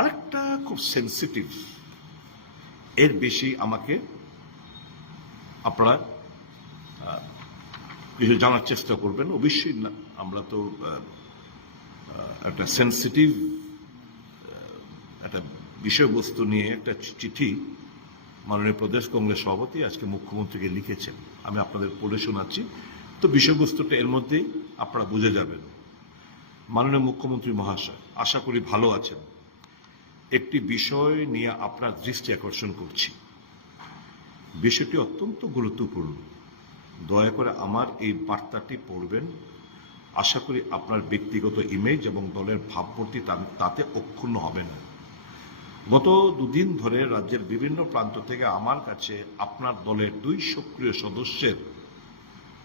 আরেকটা খুব সেন্সিটিভ এর বেশি আমাকে আপনারা কিছু জানার চেষ্টা করবেন। অবশ্যই না, আমরা তো একটা সেন্সিটিভ একটা বিষয়বস্তু নিয়ে একটা চিঠি মাননীয় প্রদেশ কংগ্রেস সভাপতি আজকে মুখ্যমন্ত্রীকে লিখেছেন। আমি আপনাদের পড়ে শোনাচ্ছি। তো বিষয়বস্তুটা এর মধ্যেই আপনারা বুঝে যাবেন। মাননীয় মুখ্যমন্ত্রী মহাশয়, আশা করি ভালো আছেন। একটি বিষয় নিয়ে আপনার দৃষ্টি আকর্ষণ করছি। বিষয়টি অত্যন্ত গুরুত্বপূর্ণ। দয়া করে আমার এই বার্তাটি পড়বেন। আশা করি আপনার ব্যক্তিগত ইমেজ এবং দলের ভাবমূর্তি তাতে অক্ষুণ্ণ হবে না। গত দুদিন ধরে রাজ্যের বিভিন্ন প্রান্ত থেকে আমার কাছে আপনার দলের দুই সক্রিয় সদস্যের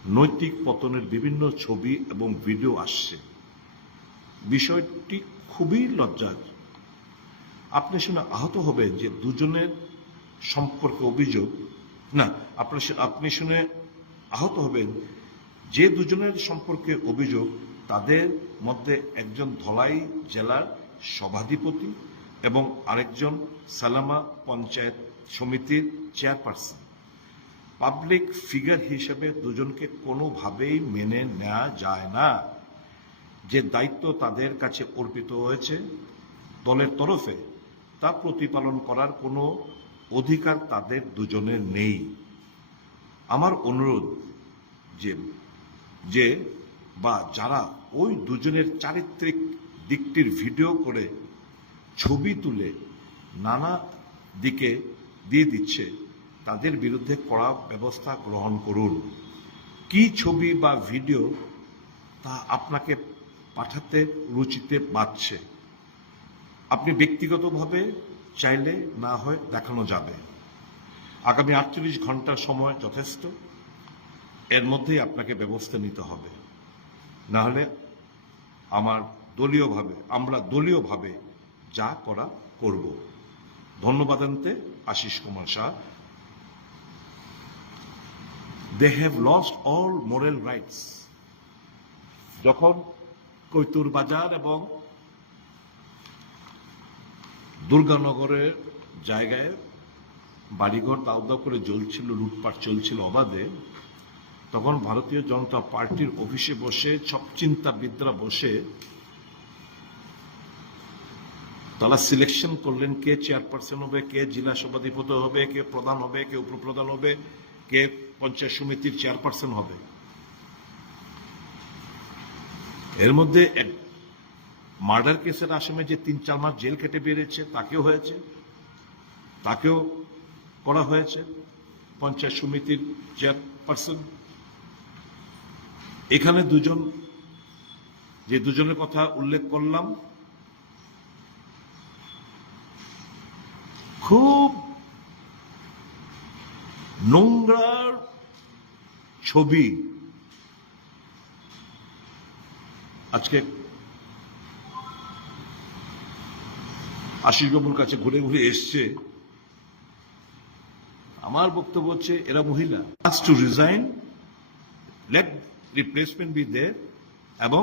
নৈতিক পতনের বিভিন্ন ছবি এবং ভিডিও আসছে। বিষয়টি খুবই লজ্জার। আপনি শুনে আহত হবেন যে দুজনের সম্পর্কে অভিযোগ। না, আপনি শু- আপনি শুনে আহত হবেন যে দুজনের সম্পর্কে অভিযোগ, তাদের মধ্যে একজন ধলাই জেলার সভাধিপতি এবং আরেকজন সালামা পঞ্চায়েত সমিতির চেয়ারপারসন। পাবলিক ফিগার হিসেবে দুজনকে কোনোভাবেই মেনে নেওয়া যায় না। যে দায়িত্ব তাদের কাছে অর্পিত হয়েছে, দলের তরফে তা প্রতিপালন করার কোনো অধিকার তাদের দুজনের নেই। আমার অনুরোধ যে যে বা যারা ওই দুজনের চারিত্রিক দিকটির ভিডিও করে ছবি তুলে নানা দিকে দিয়ে দিচ্ছে, তাদের বিরুদ্ধে কড়া ব্যবস্থা গ্রহণ করুন। কি ছবি বা ভিডিও তা আপনাকে পাঠাতে, রুচিতে বাড়ছে আপনি ব্যক্তিগতভাবে চাইলে না হয় দেখানো যাবে। আগামী আটচল্লিশ ঘণ্টার সময় যথেষ্ট। এর মধ্যেই আপনাকে ব্যবস্থা নিতে হবে। না হলে আমার দলীয়ভাবে, আমরা দলীয়ভাবে যা করা করব। ধন্যবাদান্তে Ashis Kumar Shah. They have lost all moral rights যখন কৈতুর বাজার এবং দুর্গানগরের জায়গায় বাড়িঘর দাউ দাউ করে জ্বলছিল, লুটপাট চলছিল অবাধে। তখন ভারতীয় জনতা পার্টির অফিসে বসে সব চিন্তাবিদরা বসে তারা সিলেকশন করলেন কে চেয়ারপারসন হবে, কে জেলা সভাধিপতি হবে, কে প্রধান হবে, কে উপপ্রধান হবে, কে পঞ্চায়েত সমিতির চেয়ারপারসন হবে। এর মধ্যে এক মার্ডার কেসের আসামে যে তিন চার মাস জেল কেটে বেরিয়েছে, তাকেও হয়েছে। তাকেও করা হয়েছে। পঞ্চায়েত সমিতির চেয়ারপারসন। এখানে দুজন, যে দুজনের কথা উল্লেখ করলাম, খুব নোংরার ছবি। আজকে আশিস বাবুর কাছে ঘুরে ঘুরে এসছে। আমার বক্তব্য হচ্ছে, এরা মহিলা। To resign let replacement be they এবং